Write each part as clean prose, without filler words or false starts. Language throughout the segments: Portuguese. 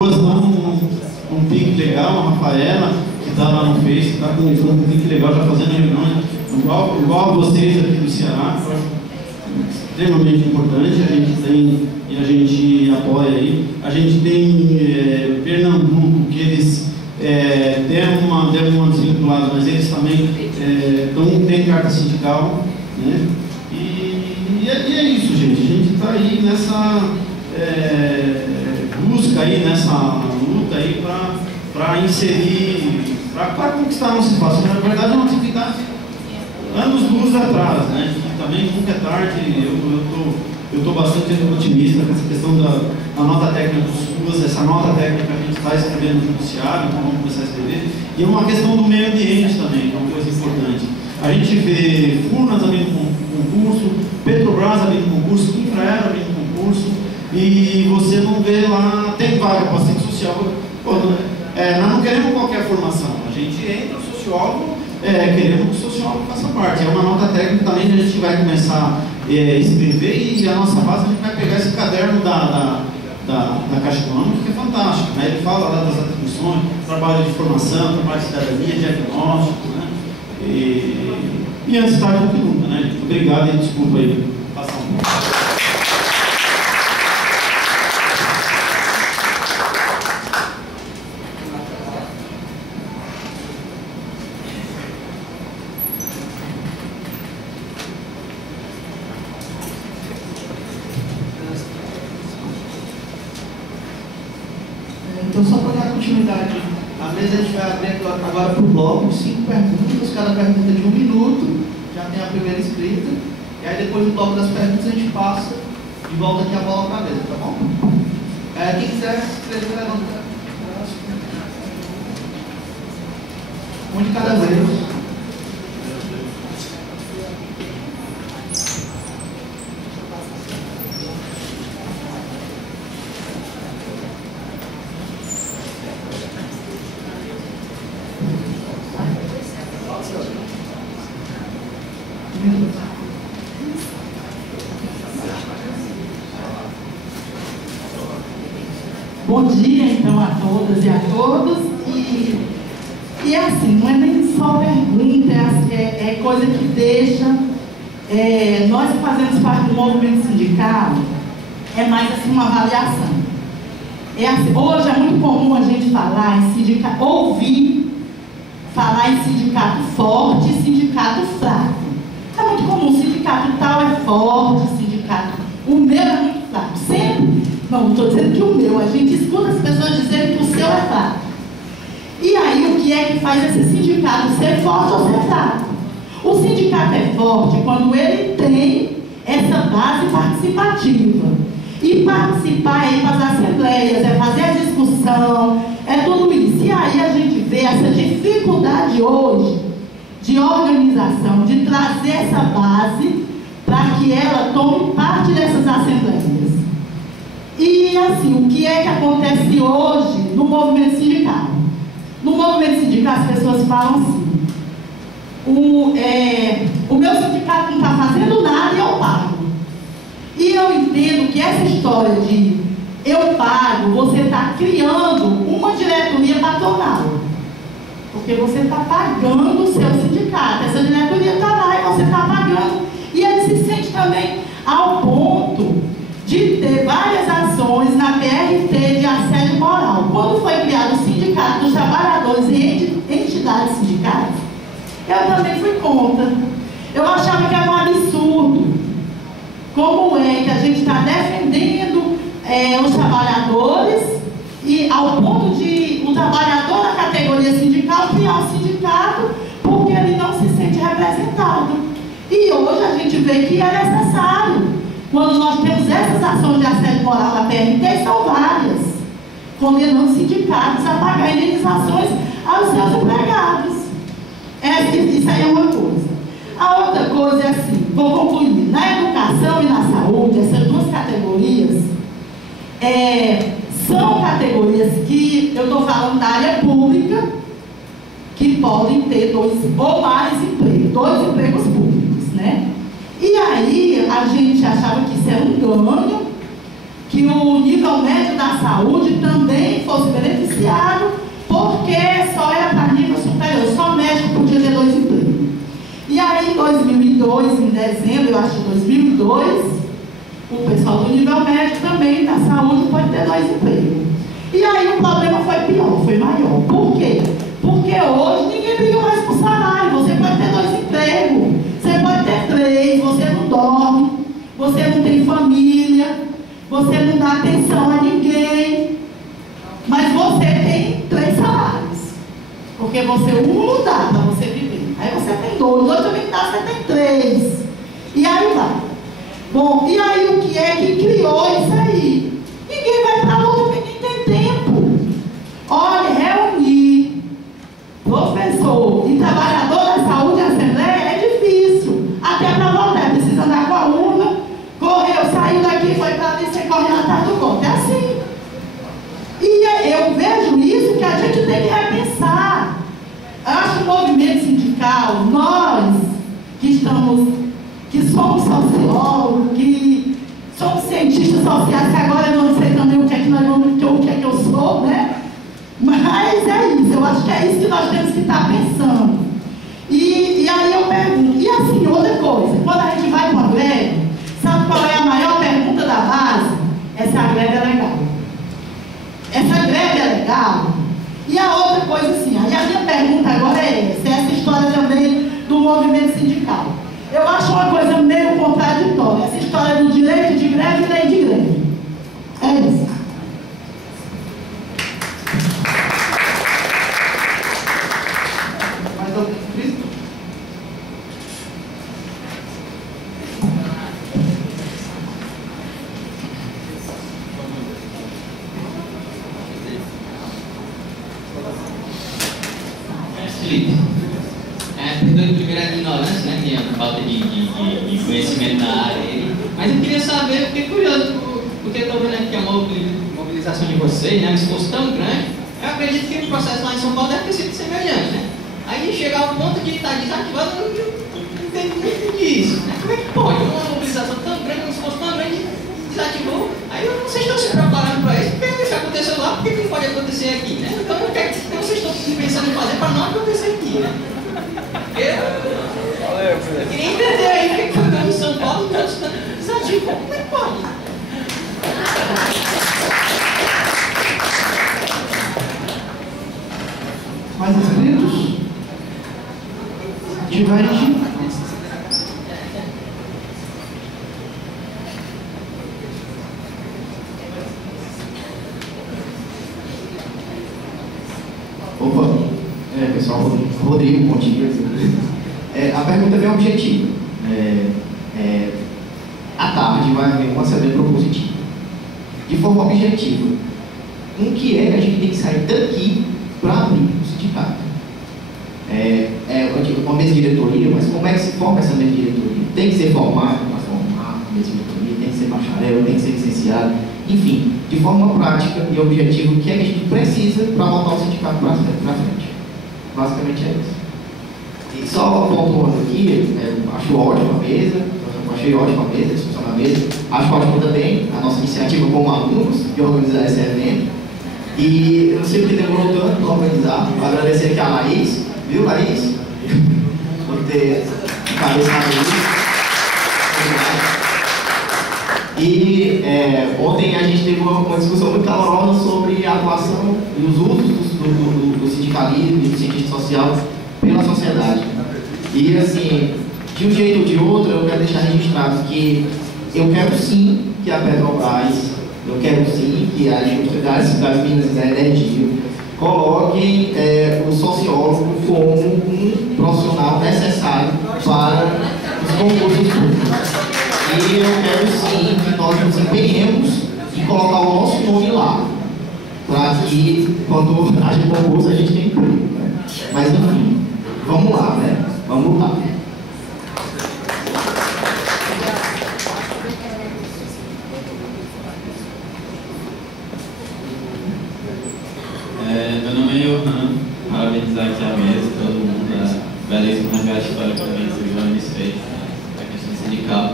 Um pique legal, a Rafaela, que está lá no Face, está com um pique legal, já fazendo reuniões, igual vocês aqui do Ceará, que eu acho extremamente importante. A gente tem, e a gente apoia aí, a gente tem Pernambuco, que eles deram uma desvinculada, mas eles também têm carta sindical, né? E é isso, gente. A gente está aí nessa busca aí, nessa luta aí para inserir, para conquistar nosso espaço. Na verdade é uma atividade anos-luz atrás, né? E também nunca é tarde. Eu estou bastante otimista com essa questão da nota técnica dos SUAS. Essa nota técnica que a gente está escrevendo no judiciário, então vamos começar a escrever. E é uma questão do meio ambiente também, que é uma coisa importante. A gente vê Furnas abrindo concurso, Petrobras abrindo concurso, Infraero abrindo concurso, e você não vê lá, tem vaga para assistente social. Nós não queremos qualquer formação, a gente entra, o sociólogo, queremos que o sociólogo faça parte. É uma nota técnica também que a gente vai começar a escrever, e a nossa base a gente vai pegar esse caderno da Caixa Econômica, que é fantástico, né? Ele fala lá das atribuições, trabalho de formação, trabalho de cidadania, diagnóstico, né? E antes tarde do que nunca, né? Obrigado e desculpa aí passar um pouco. Então, só para dar continuidade, a mesa a gente vai abrir agora para o bloco, 5 perguntas, cada pergunta de 1 minuto, já tem a primeira escrita, e aí depois do bloco das perguntas a gente passa e volta aqui a bola para a mesa, tá bom? Quem quiser escrever, levanta. Um de cada vez. Bom dia, então, a todas e a todos. E é assim, não é nem só pergunta, é coisa que deixa. Nós que fazemos parte do movimento sindical, é mais assim uma avaliação. Assim, hoje é muito comum a gente falar em sindicato, ouvir falar em sindicato forte e sindicato fraco. É muito comum, sindicato tal é forte, sindicato. O meu é muito fraco. Sempre. Não estou dizendo que o meu, a gente escuta as pessoas dizendo que o seu é fraco. E aí, o que é que faz esse sindicato ser forte ou ser fraco? O sindicato é forte quando ele tem essa base participativa. E participar é ir para as assembleias, é fazer a discussão, é tudo isso. E aí a gente vê essa dificuldade hoje de organização, de trazer essa base para que ela tome parte dessas assembleias. E assim, o que é que acontece hoje no movimento sindical? No movimento sindical as pessoas falam assim, o meu sindicato não está fazendo nada e eu pago. E eu entendo que essa história de eu pago, você está criando uma diretoria patronal. Porque você está pagando o seu sindicato, essa diretoria está lá e você está pagando. E ele se sente também ao ponto de ter várias ações na TRT de assédio moral. Quando foi criado o Sindicato dos Trabalhadores e entidades sindicais, eu também fui contra. Eu achava que era um absurdo. Como é que a gente está defendendo os trabalhadores e ao ponto de o trabalhador da categoria sindical criar um sindicato porque ele não se sente representado. E hoje a gente vê que é necessário. Quando nós temos essas ações de assédio moral na TRT, são várias, condenando sindicatos a pagar indenizações aos seus empregados. Isso aí é uma coisa. A outra coisa é assim, vou concluir, na educação e na saúde, essas duas categorias são categorias que, eu estou falando da área pública, que podem ter 2 ou mais empregos, 2 empregos públicos, né? E aí a gente achava que isso era um ganho que o nível médio da saúde também fosse beneficiado, porque só era para nível superior, só médico podia ter 2 empregos. E aí, em 2002, em dezembro, eu acho que 2002, o pessoal do nível médio também da saúde pode ter 2 empregos. E aí o problema foi pior, foi maior. Por quê? Porque hoje ninguém briga mais por salário. Você pode ter 2 empregos, você pode ter 3, você não dorme, você não tem família, você não dá atenção a ninguém, mas você tem 3 salários. Porque você, um não dá para você viver. Aí você tem 2, outro também dá, você tem 3. E aí vai. Bom, e aí o que é que criou isso aí? Ninguém vai para luta porque ninguém tem tempo. Olha, reunir professor e trabalhador da saúde em assembleia é difícil. Até para voltar, precisa andar com a urna, correu, saiu daqui, foi para ali, você corre atrás do voto. É assim. E eu vejo isso que a gente tem que repensar. Eu acho que o movimento sindical, nós que somos sociólogos, que somos cientistas sociais, que agora eu não sei também o que é que nós vamos, o que é que eu sou, né? Mas é isso, eu acho que é isso que nós temos que estar pensando. E aí eu pergunto, e assim, outra coisa, quando a gente vai para uma greve, sabe qual é a maior pergunta da base? É se a greve é legal. Essa greve é legal? E a outra coisa assim, aí a minha pergunta agora é essa história também do movimento sindical. Eu acho uma coisa meio contraditória, essa história do direito de greve e lei de greve. É isso. Mais alguém? Cristo? Felipe, perdoe primeiro a ignorância, né, que é a falta de conhecimento na área, mas eu queria saber, fiquei curioso, porque eu estou vendo aqui a mobilização de vocês, né, um esforço tão grande. Eu acredito que o processo lá em São Paulo deve ter sido semelhante, né? Aí chegar ao ponto de estar desativado, eu não entendi isso, né? Como é que pode? Uma mobilização tão grande, um esforço tão grande, desativou. Aí vocês estão se preparando para isso, porque isso aconteceu lá, por que não pode acontecer aqui, né? Então o que vocês estão pensando em fazer para não acontecer aqui, né? Eu queria entender aí porque que o em São Paulo está desativou. Como é que pode? Mais inscritos? Tiverem. Opa, pessoal, Rodrigo Montinho. A pergunta é bem objetiva. À tarde vai haver uma assembleia propositiva. De forma objetiva, o que é que a gente tem que sair daqui para abrir o sindicato? Uma mesa de diretoria, mas como é que se forma essa mesa de diretoria? Tem que ser formado para formar a mesa de diretoria, tem que ser bacharel, tem que ser licenciado, enfim, de forma prática e objetiva, o que é que a gente precisa para botar o sindicato para frente? Basicamente é isso. E só pontuando aqui, acho ótima a mesa, achei ótima a mesa, a discussão da mesa, acho ótima também a nossa iniciativa como alunos de organizar esse evento. E eu não sei porque demorou tanto para organizar, vou agradecer aqui a Laís, viu, Laís? Por ter encabeçado isso. E ontem a gente teve uma discussão muito calorosa sobre a atuação e os usos do sindicalismo e do cientista social pela sociedade. E assim, de um jeito ou de outro, eu quero deixar registrado que eu quero sim que a Petrobras, eu quero sim que a indústria das minas da energia coloquem o sociólogo como um profissional necessário para os concursos públicos. E eu quero sim que nós nos empenhemos em colocar o nosso nome lá, para que quando haja concurso a gente tenha emprego, né? Mas enfim, vamos lá, né? Vamos lá. Meu nome é Johan, parabenizar aqui a mesa, todo mundo, a belíssima história que também o Joanes fez, a questão sindical.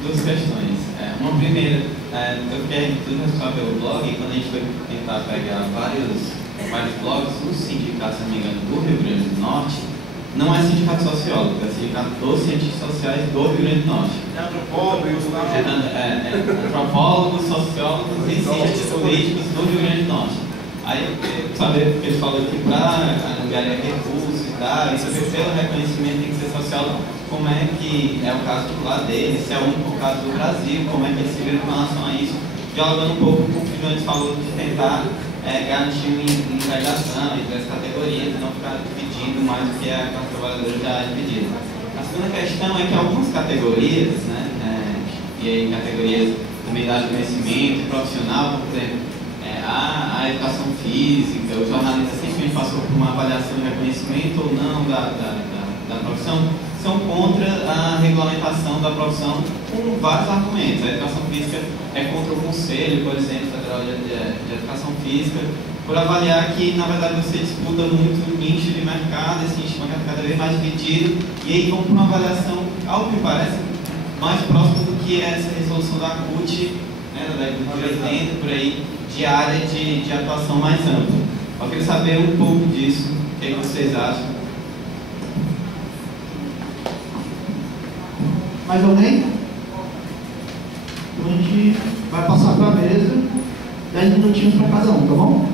Duas questões. Uma primeira, Eu fiquei tudo responsável pelo blog, e quando a gente foi tentar pegar vários blogs, o sindicato, se não me engano, do Rio Grande do Norte, não é sindicato sociólogo, é sindicato dos cientistas sociais do Rio Grande do Norte. Antropólogos, sociólogos e cientistas políticos do Rio Grande do Norte. Aí eu queria saber, porque ele falou que para angariar recursos e tal, isso pelo reconhecimento tem que ser sociólogo, como é que é o caso lá dele, se é o único caso do Brasil, como é que ele se vira com relação a isso, dialogando um pouco com o que o Jones falou de tentar garantir uma integração entre as categorias e não ficar dividindo mais do que a classe trabalhadora já é dividida. A segunda questão é que algumas categorias, e aí categorias também da conhecimento profissional, por exemplo, a educação física, o jornalista sempre passou por uma avaliação de reconhecimento ou não da profissão, são contra a regulamentação da profissão com vários argumentos. A educação física é contra o Conselho, por exemplo, Federal de Educação Física, por avaliar que, na verdade, você disputa muito nicho de mercado, esse nicho de mercado cada vez mais dividido, e aí vão para uma avaliação, ao que me parece, mais próxima do que essa resolução da CUT, da agricultura 80, por aí, de área de atuação mais ampla. Eu queria saber um pouco disso, o que vocês acham? Mais alguém? Então a gente vai passar para a mesa, 10 minutinhos para cada um, tá bom?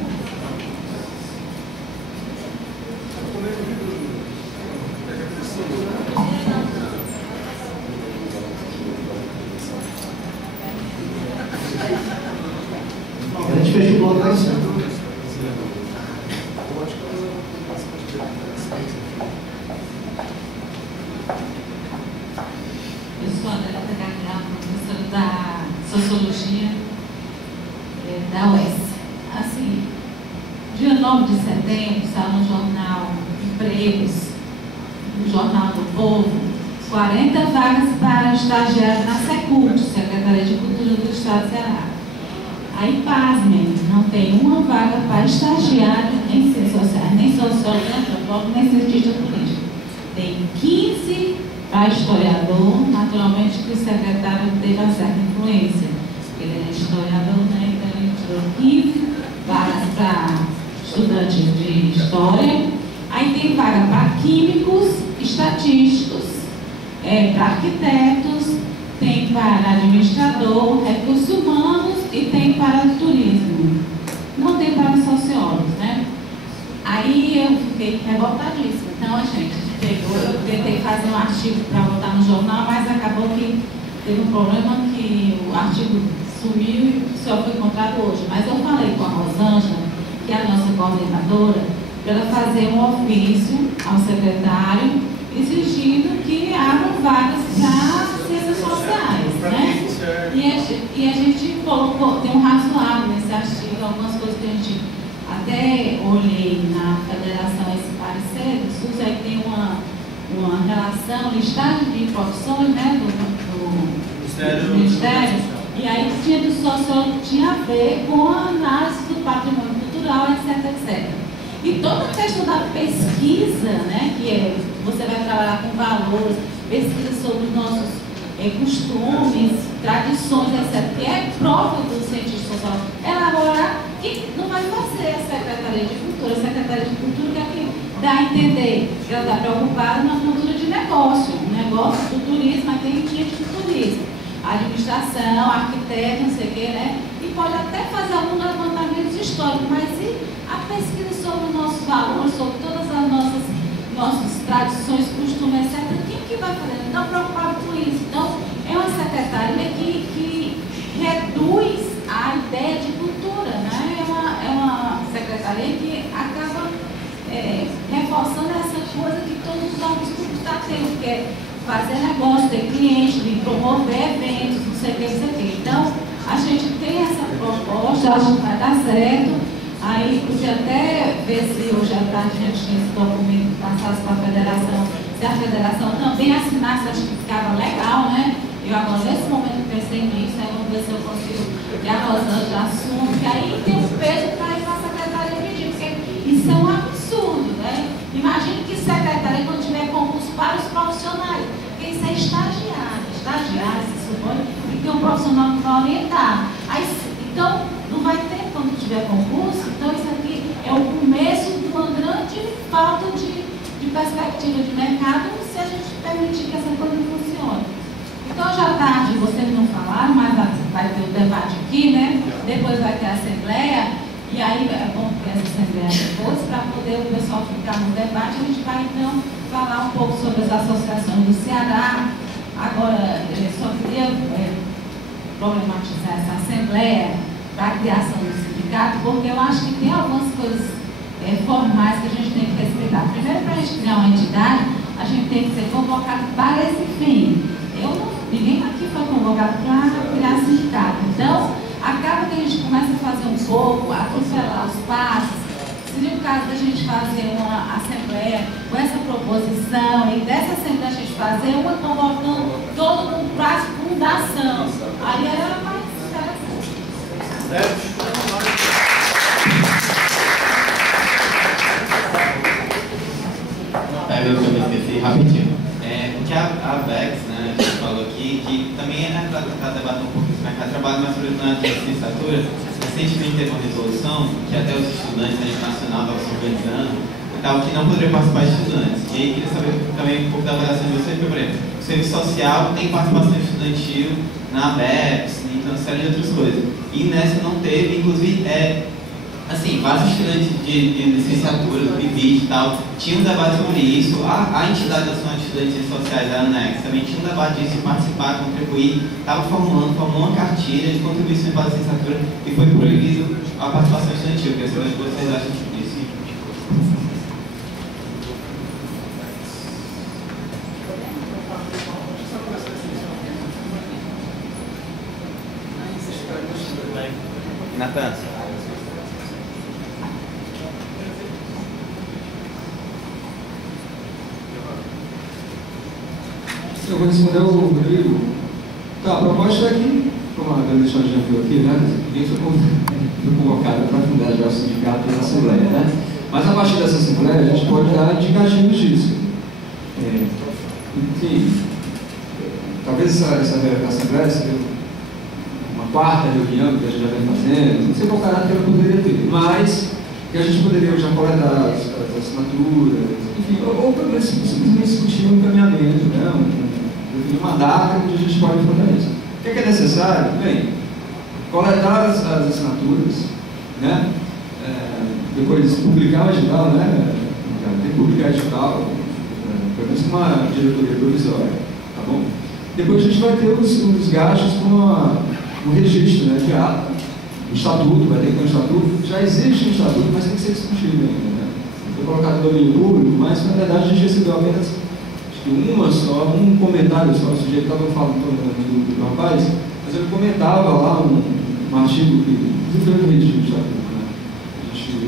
A gente fecha o bloco lá em cima. Sociologia da UES. Assim, dia 9 de setembro, saiu no jornal Empregos, no Jornal do Povo, 40 vagas para estagiário na SECULT, Secretaria de Cultura do Estado do Ceará. Aí, pasmem, não tem uma vaga para estagiário em ciências sociais, nem sociólogo, nem antropólogo, nem cientista político. Tem 15 para historiador, naturalmente que o secretário teve uma certa influência. Ele é historiador, né? Então ele tirou 15 vagas para estudantes de história. Aí tem vaga para químicos, estatísticos, para arquitetos, tem para administrador, recursos humanos e tem para turismo. Não tem para sociólogos, né? Aí eu fiquei revoltadíssima. Então, a gente pegou, eu tentei fazer um artigo para botar no jornal, mas acabou que teve um problema que o artigo sumiu e só foi encontrado hoje. Mas eu falei com a Rosângela, que é a nossa coordenadora, para ela fazer um ofício ao secretário exigindo que abram vagas para ciências sociais, né? E a gente colocou, tem um razoável nesse artigo, algumas coisas que a gente até olhei na federação esse parecer do SUS, aí tem uma relação, listagem de profissões, né, do Ministério, e aí tinha do sociólogo, tinha a ver com a análise do patrimônio cultural, etc, etc. E toda a questão da pesquisa, né, que é, você vai trabalhar com valores, pesquisa sobre os nossos costumes, tradições, etc., que é próprio do cientista social, elaborar, que não vai fazer a Secretaria de Cultura. A Secretaria de Cultura que é que dá a entender que ela está preocupada na cultura de negócio, o negócio do turismo, mas tem gente de turismo, a administração, arquiteto, não sei o quê, né? E pode até fazer alguns levantamentos históricos, mas e a pesquisa sobre os nossos valores, sobre todas as nossas tradições, costumes, etc., quem que vai fazer? Não estão preocupados com isso. Então, é uma secretaria que reduz a ideia de cultura, né? É uma secretaria que acaba reforçando essa coisa que todos os órgãos públicos estão tendo, que é fazer negócio, ter cliente, de promover eventos, não sei o que, não sei o que. Então, a gente tem essa proposta, acho que vai dar certo. Aí podia até ver se hoje à tarde a gente tinha esse documento passasse para a federação, se a federação também assinasse, acho que ficava legal, né? Eu agora nesse momento pensei nisso, aí vamos ver se eu consigo, e a Rosângela assume, que aí tem um peso para ir para a secretaria pedir, porque isso é um absurdo, né? Imagine que secretaria, quando tiver concurso para os profissionais, porque isso é estagiário, se supõe, e tem um profissional que vai orientar. falta de perspectiva de mercado se a gente permitir que essa coisa funcione. Então, hoje à tarde, vocês não falaram, mas vai ter o debate aqui, né? Depois vai ter a assembleia, e aí é bom ter essa assembleia depois, para poder o pessoal ficar no debate. A gente vai, então, falar um pouco sobre as associações do Ceará. Agora, eu só queria problematizar essa assembleia para a criação do sindicato, porque eu acho que tem algumas coisas formais que a gente tem que respeitar. Primeiro, para a gente criar uma entidade, a gente tem que ser convocado para esse fim. Ninguém aqui foi convocado para criar sindicato. Então, acaba que a gente começa a fazer um pouco, a atropelar os passos. Seria o caso da gente fazer uma assembleia com essa proposição, e dessa assembleia a gente fazer uma convocando todo mundo para a fundação. Aí era mais interessante. Eu me esqueci rapidinho. Porque a VEX, né, a gente falou aqui, que também é para debater um pouco esse mercado de trabalho, mas sobre na licenciatura, recentemente teve uma resolução que até os estudantes da rede nacional estavam se organizando e tal, que não poderiam participar de estudantes. E aí queria saber também um pouco da avaliação de vocês, por exemplo, o serviço social tem participação estudantil na ABEPS, em uma série de outras coisas. E nessa não teve, inclusive, assim, vários estudantes de licenciatura, do PIBIT e tal, tinham um debate sobre isso. A entidade nacional de estudantes sociais da ANEX também tinha um debate disso, de participar, contribuir, estava formou uma cartilha de contribuição para a licenciatura e foi proibido a participação estudantil. Queria saber o que vocês acham disso. Natan. Eu vou responder ao Rodrigo. Tá, a proposta é que, como a Dona Alexandre já viu aqui, né? Ninguém foi convocado para fundar já o sindicato na Assembleia, né? Mas a partir dessa Assembleia a gente pode dar indicativos disso. Enfim, talvez essa Assembleia seja uma quarta reunião que a gente já vem fazendo, não sei qual caráter ela poderia ter, mas que a gente poderia já coletar as assinaturas, enfim, ou talvez simplesmente discutir um encaminhamento, né? Definir uma data onde a gente pode enfrentar isso. O que é necessário? Bem, coletar as assinaturas, né? Depois publicar o edital, né? Tem que publicar o edital, pelo menos com uma diretoria provisória, tá bom? Depois a gente vai ter os gastos com o registro, né? De ata, o estatuto, vai ter que ter um estatuto, já existe um estatuto, mas tem que ser discutido ainda, né? Foi colocado no domínio público, mas na verdade a gente recebeu apenas um comentário só. O sujeito estava falando do rapaz, mas ele comentava lá um artigo que, inclusive, foi no registro do estatuto, né?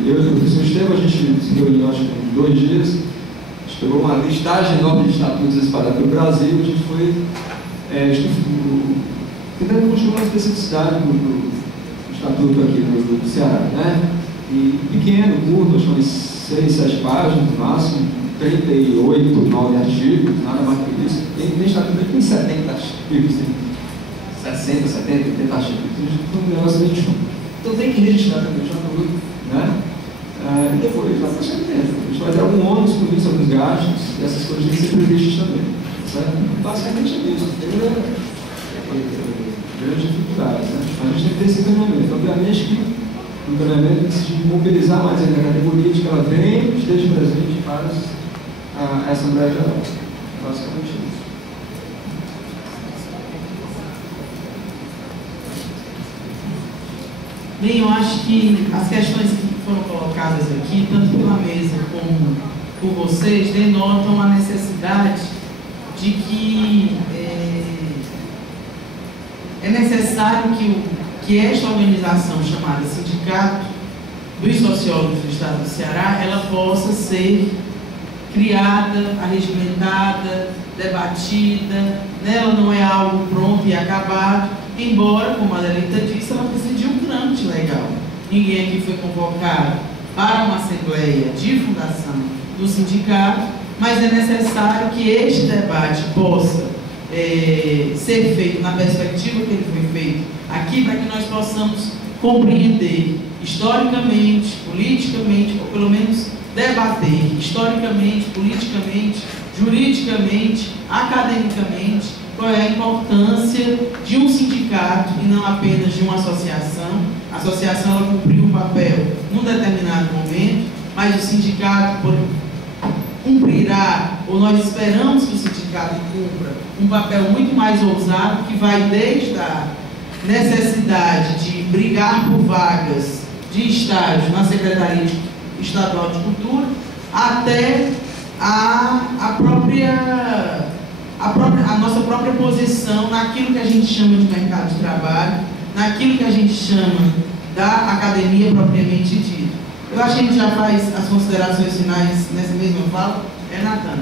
Eu e o professor Estevam, a gente se reuniu, acho que em 2 dias, a gente pegou uma listagem enorme de estatutos espalhados pelo Brasil, a gente foi tentando construir uma especificidade do estatuto aqui do Ceará, né? E pequeno, curto, acho que 6, 7 páginas no máximo, 38, 9 artigos, nada mais que isso. Tem estatuto que tem 70 artigos, tem 60, 70, 80 artigos. Então, um negócio bem chumbo. Então tem que registrar também o estatuto, né? E depois, lá para o segmento. A gente vai ter algum ônus com isso, alguns gastos, e essas coisas têm que ser previstas também. Certo? Basicamente é isso. Tem grandes dificuldades, né? Mas a gente tem que ter esse encaminhamento. Obviamente que o encaminhamento de mobilizar mais ainda a categoria de que ela vem, esteja presente para a Assembleia Geral. Basicamente isso. Bem, eu acho que as questões que foram colocadas aqui, tanto pela mesa como por vocês, denotam a necessidade de que é necessário que esta organização chamada Sindicato dos Sociólogos do Estado do Ceará, ela possa ser criada, arregimentada, debatida, né? Ela não é algo pronto e acabado, embora, como a Adelita disse, ela precisa de um trâmite legal. Ninguém aqui foi convocado para uma assembleia de fundação do sindicato, mas é necessário que este debate possa ser feito na perspectiva que ele foi feito aqui, para que nós possamos compreender historicamente, politicamente, ou pelo menos debater historicamente, politicamente, juridicamente, academicamente, qual é a importância de um sindicato e não apenas de uma associação. A associação ela cumpriu um papel num determinado momento, mas o sindicato cumprirá, ou nós esperamos que o sindicato cumpra, um papel muito mais ousado, que vai desde a necessidade de brigar por vagas de estágio na Secretaria Estadual de Cultura, até a nossa própria posição naquilo que a gente chama de mercado de trabalho, naquilo que a gente chama da academia propriamente dita. Eu acho que a gente já faz as considerações finais nessa mesma fala, Natan.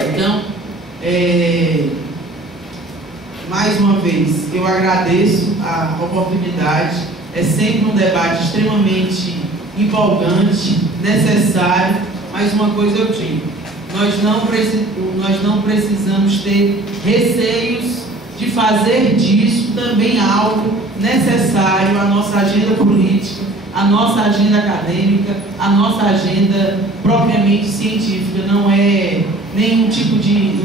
Então, mais uma vez, eu agradeço a oportunidade. É sempre um debate extremamente empolgante, necessário, mas uma coisa eu digo: nós não precisamos ter receios de fazer disso também algo necessário à nossa agenda política, à nossa agenda acadêmica, à nossa agenda propriamente científica. Não há nenhum tipo de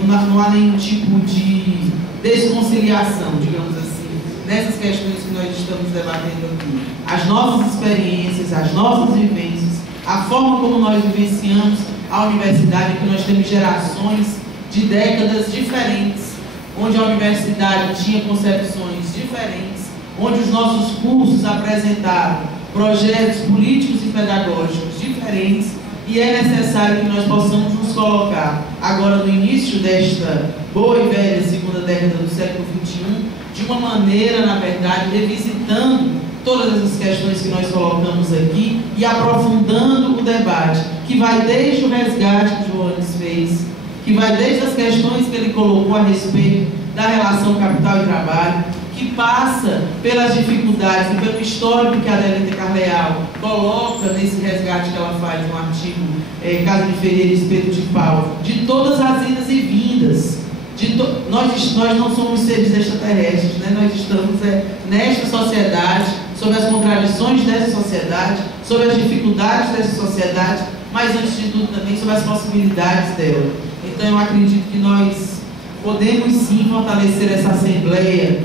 desconciliação, digamos assim, nessas questões que nós estamos debatendo aqui. As nossas experiências, as nossas vivências, a forma como nós vivenciamos a universidade, que nós temos gerações de décadas diferentes, onde a universidade tinha concepções diferentes, onde os nossos cursos apresentaram projetos políticos e pedagógicos diferentes, e é necessário que nós possamos nos colocar agora no início desta boa e velha segunda década do século XXI, de uma maneira, na verdade, revisitando todas essas questões que nós colocamos aqui e aprofundando o debate, que vai desde o resgate que o Joanes fez, que vai desde as questões que ele colocou a respeito da relação capital e trabalho, que passa pelas dificuldades e pelo histórico que a Adelita Carleal coloca nesse resgate que ela faz no artigo Casa de Ferreira e Espeto de Pau, de todas as idas e vindas. Nós não somos seres extraterrestres, né? Nós estamos nesta sociedade, sobre as contradições dessa sociedade, sobre as dificuldades dessa sociedade, mas antes de tudo também sobre as possibilidades dela. Então eu acredito que nós podemos sim fortalecer essa Assembleia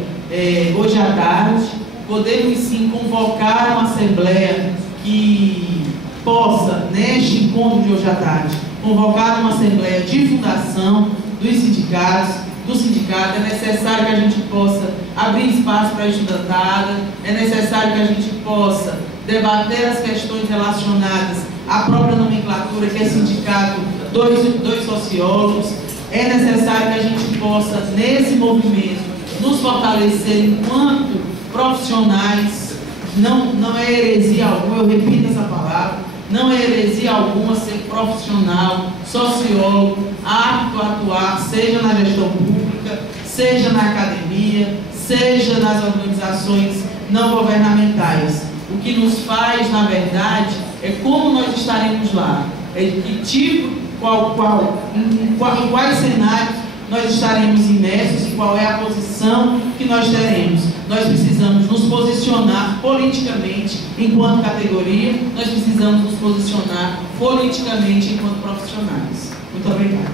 hoje à tarde, podemos sim convocar uma Assembleia que possa, neste encontro de hoje à tarde, convocar uma Assembleia de fundação dos sindicatos, do sindicato. É necessário que a gente possa abrir espaço para a estudantada, é necessário que a gente possa debater as questões relacionadas à própria nomenclatura, que é sindicato, dois sociólogos. É necessário que a gente possa, nesse movimento, nos fortalecer enquanto profissionais. Não é heresia alguma, eu repito essa palavra, não é heresia alguma ser profissional, sociólogo, apto a atuar, seja na gestão pública, seja na academia, seja nas organizações não governamentais. O que nos faz, na verdade, é como nós estaremos lá, que tipo, em quais cenários nós estaremos imersos e qual é a posição que nós teremos. Nós precisamos nos posicionar politicamente enquanto categoria, nós precisamos nos posicionar politicamente enquanto profissionais. Muito obrigada.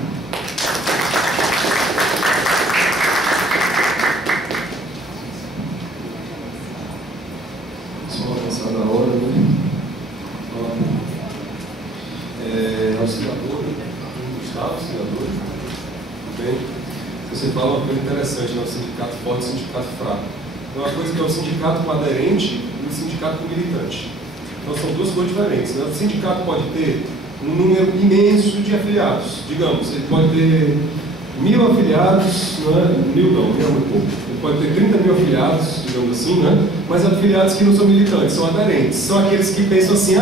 Só avançar na hora, né? Auxiliador, Gustavo, auxiliador. Bem, você fala uma coisa interessante, né? O sindicato forte e o sindicato fraco. Então, uma coisa que é o sindicato com aderente e o sindicato com militante. Então, são duas coisas diferentes, né? O sindicato pode ter um número imenso de afiliados. Digamos, ele pode ter 1.000 afiliados, não é? 1.000 não, é muito pouco. Ele pode ter 30 mil afiliados, digamos assim, né? Mas afiliados que não são militantes, são aderentes. São aqueles que pensam assim,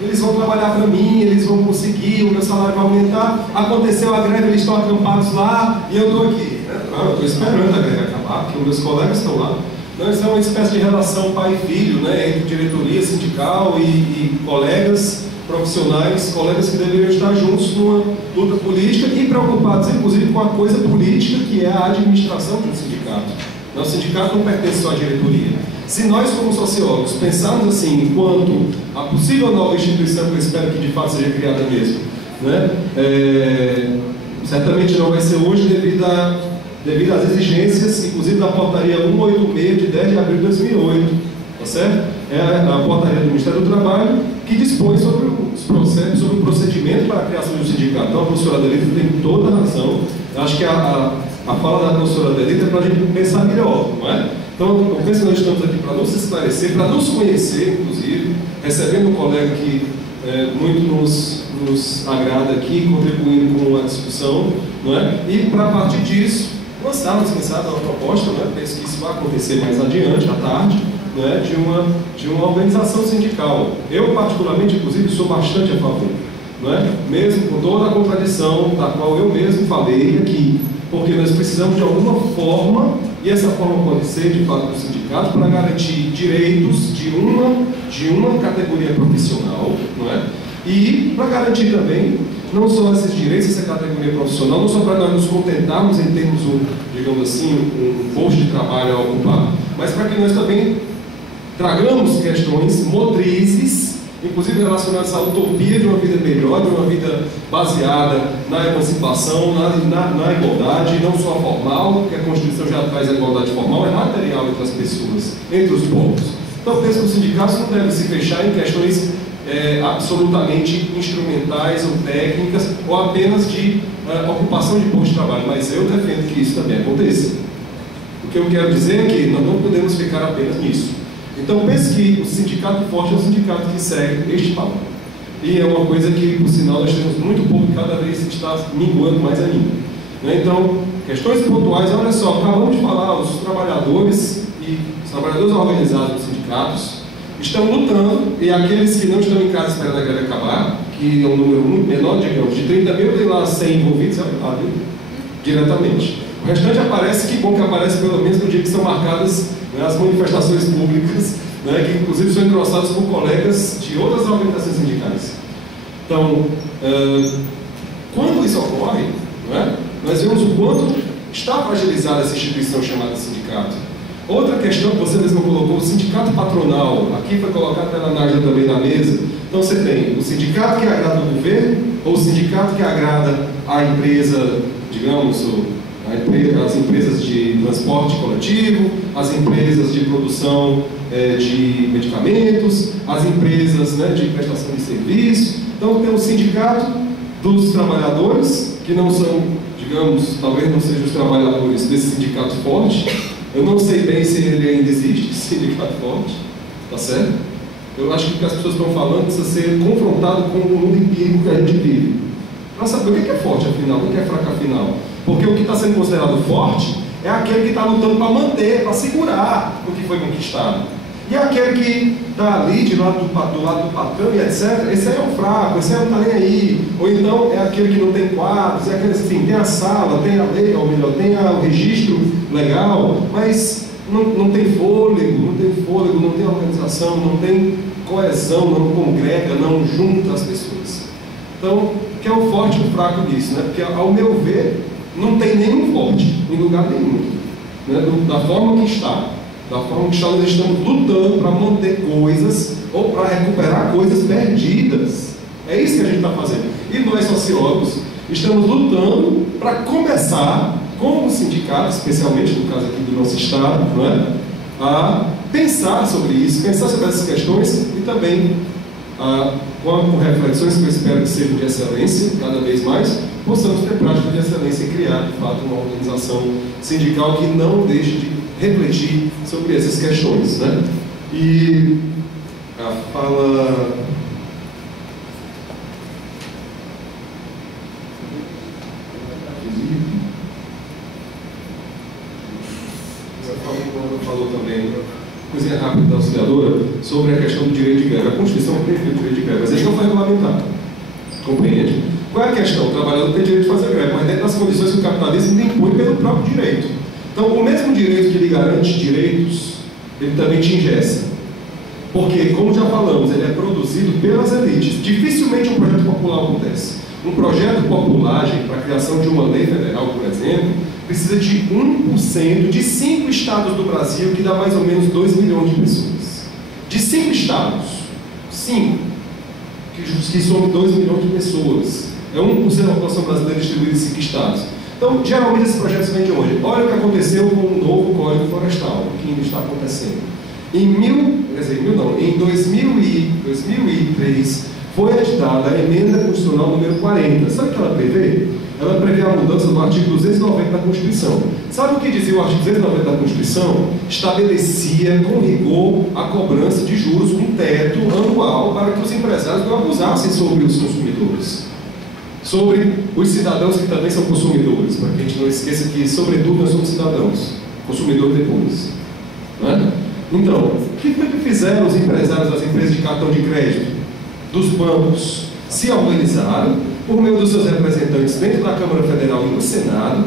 eles vão trabalhar para mim, eles vão conseguir, o meu salário vai aumentar, aconteceu a greve, eles estão acampados lá e eu estou aqui. Eu estou esperando a greve acabar, porque os meus colegas estão lá. Então, isso é uma espécie de relação pai e filho, né, entre diretoria sindical e colegas profissionais, colegas que deveriam estar juntos numa luta política e preocupados, inclusive, com a coisa política que é a administração de um sindicato. O sindicato não pertence só à diretoria. Se nós, como sociólogos, pensarmos assim, enquanto a possível nova instituição, que eu espero que de fato seja criada mesmo, né? Certamente não vai ser hoje devido às exigências, inclusive da portaria 186 de 10 de abril de 2008, tá certo? É a portaria do Ministério do Trabalho que dispõe sobre os processos, sobre o procedimento para a criação de um sindicato. Então a professora Adelita tem toda a razão. Eu acho que a fala da professora Adelita é para a gente pensar melhor, não é? Então eu penso que nós estamos aqui para nos esclarecer, para nos conhecer, inclusive, recebendo um colega que muito nos agrada aqui, contribuindo com a discussão, não é? E para a partir disso, lançarmos, quem sabe, uma proposta, não é? Penso que isso vai acontecer mais adiante, à tarde, não é? de uma organização sindical. Eu, particularmente, inclusive, sou bastante a favor, não é? Mesmo com toda a contradição da qual eu mesmo falei aqui, porque nós precisamos de alguma forma, e essa forma pode ser, de fato, do sindicato, para garantir direitos de uma categoria profissional, não é? E para garantir também, não só esses direitos, essa categoria profissional, não só para nós nos contentarmos em termos, digamos assim, um posto de trabalho a ocupar, mas para que nós também tragamos questões motrizes, inclusive relacionadas à utopia de uma vida melhor, de uma vida baseada na emancipação, na igualdade, não só formal, porque a Constituição já traz a igualdade formal, é material entre as pessoas, entre os povos. Então, eu penso que os sindicatos não devem se fechar em questões absolutamente instrumentais ou técnicas, ou apenas de ocupação de posto de trabalho, mas eu defendo que isso também aconteça. O que eu quero dizer é que nós não podemos ficar apenas nisso. Então, pense que o sindicato forte é um sindicato que segue este padrão. E é uma coisa que, por sinal, nós temos muito pouco e cada vez está minguando mais ainda. Então, questões pontuais, olha só, acabamos de falar, os trabalhadores organizados nos sindicatos estão lutando, e aqueles que não estão em casa esperando a greve acabar, que é um número muito menor, digamos, de 30 mil, tem lá 100 envolvidos, diretamente. O restante aparece, que bom que aparece pelo menos no dia que são marcadas, né, as manifestações públicas, né, que inclusive são engrossadas por colegas de outras organizações sindicais. Então, quando isso ocorre, né, nós vemos o quanto está fragilizada essa instituição chamada sindicato. Outra questão que você mesmo colocou, o sindicato patronal, aqui foi colocado pela Nádia também na mesa. Então você tem o sindicato que agrada o governo, ou o sindicato que agrada a empresa, digamos, as empresas de transporte coletivo, as empresas de produção de medicamentos, as empresas, né, de prestação de serviço. Então tem o sindicato dos trabalhadores, que não são, digamos, talvez não sejam os trabalhadores desse sindicato forte. Eu não sei bem se ele ainda existe, esse sindicato forte, tá certo? Eu acho que o que as pessoas estão falando precisa ser confrontado com o mundo empírico que a gente vive. Para saber o que é forte afinal, o que é fraco afinal. Porque o que está sendo considerado forte é aquele que está lutando para manter, para segurar o que foi conquistado. E aquele que está ali do lado do patrão e etc., esse aí é o fraco, esse aí não está nem aí. Ou então é aquele que não tem quadros, é aquele assim, tem a sala, tem a lei, ou melhor, tem o registro legal, mas não tem fôlego, não tem organização, não tem coesão, não congrega, não junta as pessoas. Então, que é o forte e o fraco disso, né? Porque, ao meu ver, não tem nenhum forte, em lugar nenhum, né? Da forma que está. Da forma que nós estamos lutando para manter coisas ou para recuperar coisas perdidas. É isso que a gente está fazendo. E nós, sociólogos, estamos lutando para começar, como sindicato, especialmente no caso aqui do nosso estado, não é? A pensar sobre isso, pensar sobre essas questões e também com reflexões que eu espero que sejam de excelência, cada vez mais, possamos ter prática de excelência e criar, de fato, uma organização sindical que não deixe de refletir sobre essas questões, né? E a fala... Você falou também, coisinha rápida da auxiliadora, sobre a questão do direito de greve. A Constituição prevê o direito de greve, mas ele não foi regulamentado. Compreende? Qual é a questão? O trabalhador tem direito de fazer greve, mas dentro das condições que o capitalismo impõe pelo próprio direito. Então, o mesmo direito que lhe garante direitos, ele também te engessa. Porque, como já falamos, ele é produzido pelas elites. Dificilmente um projeto popular acontece. Um projeto popular para a criação de uma lei federal, por exemplo, precisa de 1% de 5 estados do Brasil, que dá mais ou menos 2 milhões de pessoas. De 5 estados, 5, que somam 2 milhões de pessoas. É 1% da população brasileira distribuída em 5 estados. Então, geralmente esses projetos vêm de onde? Olha o que aconteceu com o novo Código Florestal, o que ainda está acontecendo. Em 2003, foi editada a Emenda Constitucional número 40. Sabe o que ela prevê? Ela prevê a mudança do artigo 290 da Constituição. Sabe o que dizia o artigo 290 da Constituição? Estabelecia com rigor a cobrança de juros com teto anual para que os empresários não abusassem sobre os consumidores, sobre os cidadãos que também são consumidores, para que a gente não esqueça que, sobretudo, nós somos cidadãos, consumidor depois. Não é? Então, o que foi que fizeram os empresários das empresas de cartão de crédito, dos bancos? Se organizaram, por meio dos seus representantes dentro da Câmara Federal e no Senado,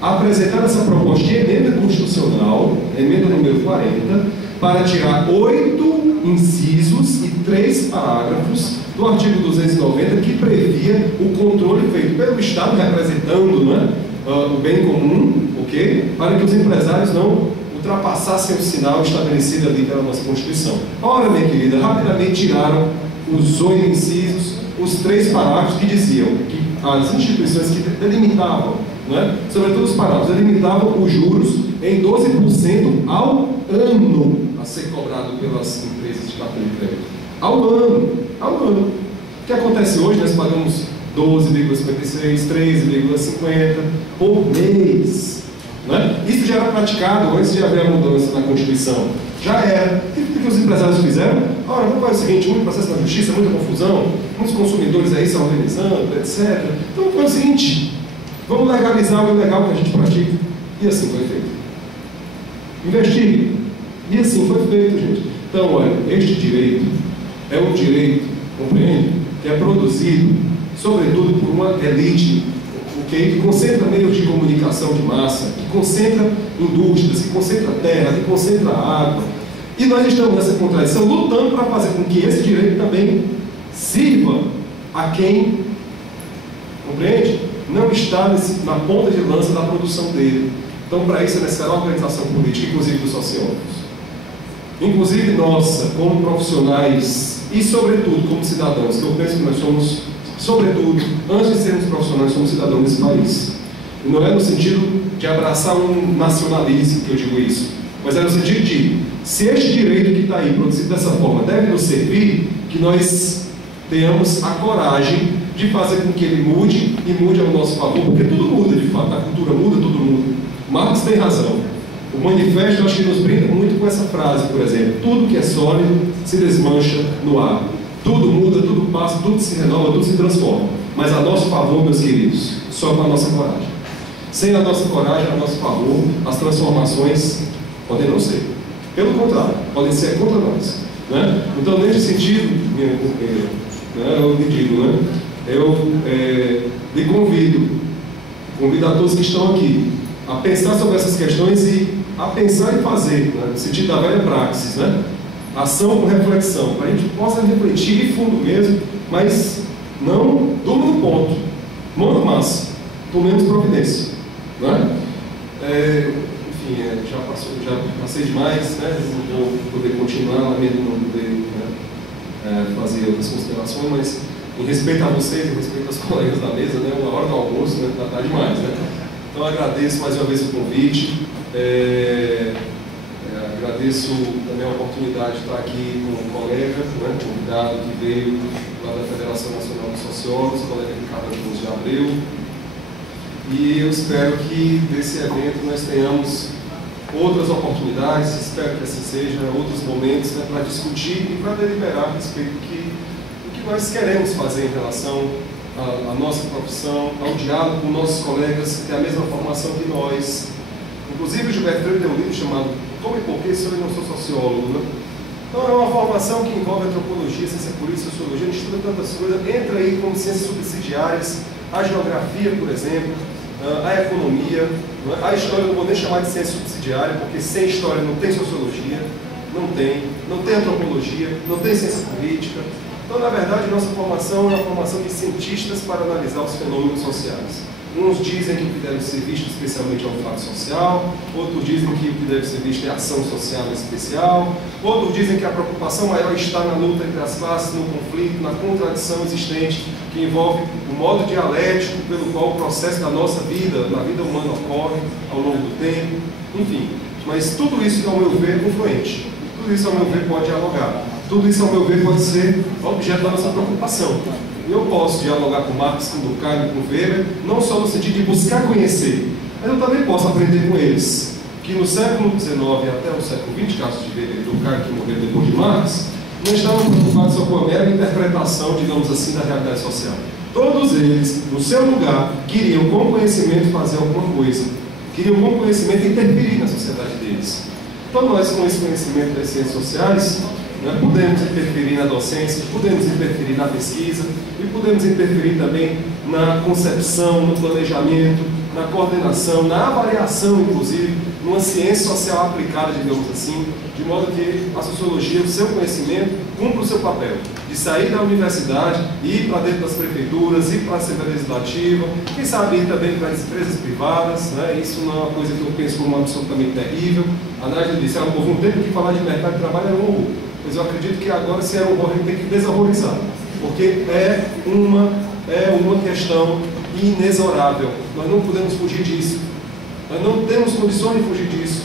apresentaram essa proposta de emenda constitucional, emenda número 40, para tirar 8 incisos e 3 parágrafos do artigo 290, que previa o controle feito pelo Estado, representando, né, o bem comum, okay? Para que os empresários não ultrapassassem o sinal estabelecido ali pela nossa Constituição. Ora, minha querida, rapidamente tiraram os 8 incisos, os 3 parágrafos que diziam que as instituições que delimitavam, né, sobretudo os parágrafos, delimitavam os juros em 12% ao ano a ser cobrado pelas empresas de cartão de crédito. Ao ano. O que acontece hoje? Nós pagamos 12,56, 13,50 por mês. Né? Isso já era praticado antes de haver a mudança na Constituição. Já era. O que os empresários fizeram? Ora, vamos fazer o seguinte: muito processo na justiça, muita confusão, muitos consumidores aí se organizando, etc. Então, vamos fazer o seguinte: vamos legalizar o ilegal que a gente pratica. E assim foi feito. Investigue. E assim foi feito, gente. Então, olha, este direito é um direito, compreende? Que é produzido, sobretudo, por uma elite, que concentra meios de comunicação de massa, que concentra indústrias, que concentra terra, que concentra água. E nós estamos nessa contradição, lutando para fazer com que esse direito também sirva a quem, compreende? Não está na ponta de lança da produção dele. Então, para isso é necessária a organização política, inclusive dos sociólogos. Inclusive nossa, como profissionais e, sobretudo, como cidadãos, que eu penso que nós somos, sobretudo, antes de sermos profissionais, somos cidadãos desse país. E não é no sentido de abraçar um nacionalismo que eu digo isso, mas é no sentido de, se este direito que está aí, produzido dessa forma, deve nos servir, que nós tenhamos a coragem de fazer com que ele mude e mude ao nosso favor, porque tudo muda de fato, a cultura muda, tudo muda. Marx tem razão. O manifesto, eu acho que nos brinda muito com essa frase, por exemplo: tudo que é sólido se desmancha no ar. Tudo muda, tudo passa, tudo se renova, tudo se transforma. Mas a nosso favor, meus queridos, só com a nossa coragem. Sem a nossa coragem, a nosso favor, as transformações podem não ser. Pelo contrário, podem ser contra nós. Né? Então, nesse sentido, minha companheira, né, eu lhe digo, né, eu lhe convido a todos que estão aqui a pensar sobre essas questões e a pensar e fazer, né, no sentido da velha praxis, né? Ação com reflexão, para a gente possa refletir fundo mesmo, mas não durma no ponto, mão na massa, tomemos providência, né? Enfim, já passei demais, né? Não vou poder continuar, lamento não poder, né, fazer outras considerações, mas em respeito a vocês, em respeito aos colegas da mesa, né, uma hora do almoço, né, tá demais, né? Então agradeço mais uma vez o convite, agradeço também a oportunidade de estar aqui com um colega, né, convidado que veio lá da Federação Nacional dos Sociólogos, o colega Ricardo Cruz de Abreu, e eu espero que desse evento nós tenhamos outras oportunidades, espero que assim seja, outros momentos, né, para discutir e para deliberar a respeito do que nós queremos fazer em relação à nossa profissão, ao diálogo com nossos colegas que têm a mesma formação que nós. Inclusive o Gilberto Freire tem um livro chamado Como e Porquê Se Eu Não Sou Sociólogo, né? Então é uma formação que envolve antropologia, ciência política, sociologia, a gente estuda tantas coisas, entra aí como ciências subsidiárias, a geografia, por exemplo, a economia, a história eu não vou nem chamar de ciência subsidiária, porque sem história não tem sociologia, não tem antropologia, não tem ciência política. Então, na verdade, nossa formação é uma formação de cientistas para analisar os fenômenos sociais. Uns dizem que o que deve ser visto especialmente é o fato social, outros dizem que o que deve ser visto é a ação social especial, outros dizem que a preocupação maior está na luta entre as classes, no conflito, na contradição existente que envolve o modo dialético pelo qual o processo da nossa vida, na vida humana, ocorre ao longo do tempo, enfim. Mas tudo isso, ao meu ver, é confluente. Tudo isso, ao meu ver, pode dialogar. Tudo isso, ao meu ver, pode ser objeto da nossa preocupação. Eu posso dialogar com Marx, com Durkheim, com Weber, não só no sentido de buscar conhecer, mas eu também posso aprender com eles. Que no século XIX até o século XX, caso de Weber e Durkheim, que morreram depois de Marx, não estavam preocupados só com a mera interpretação, digamos assim, da realidade social. Todos eles, no seu lugar, queriam com conhecimento fazer alguma coisa. Queriam com conhecimento interferir na sociedade deles. Então nós, com esse conhecimento das ciências sociais, podemos interferir na docência, podemos interferir na pesquisa e podemos interferir também na concepção, no planejamento, na coordenação, na avaliação, inclusive, numa ciência social aplicada, digamos assim, de modo que a sociologia, o seu conhecimento, cumpra o seu papel de sair da universidade e ir para dentro das prefeituras, ir para a Assembleia Legislativa, quem sabe ir também para as empresas privadas, né? Isso não é uma coisa que eu penso como absolutamente terrível. A Nádia disse, houve um tempo que falar de mercado de trabalho era um horror. Mas eu acredito que agora, se é um horror, a gente tem que desarrorizar, porque é uma questão inexorável. Nós não podemos fugir disso. Nós não temos condições de fugir disso.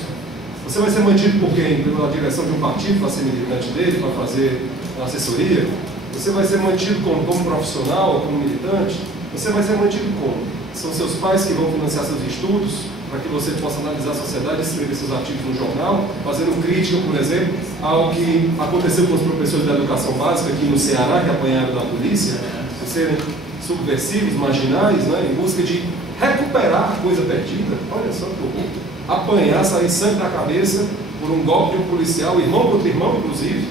Você vai ser mantido por quem? Pela direção de um partido para ser militante dele, para fazer assessoria? Você vai ser mantido como profissional ou como militante? Você vai ser mantido como? São seus pais que vão financiar seus estudos, para que você possa analisar a sociedade, escrever seus artigos no jornal, fazendo crítica, por exemplo, ao que aconteceu com os professores da educação básica aqui no Ceará, que apanharam da polícia, por serem subversivos, marginais, né, em busca de recuperar a coisa perdida. Olha só que horror. Apanhar, sair sangue da cabeça por um golpe de um policial, irmão contra irmão, inclusive,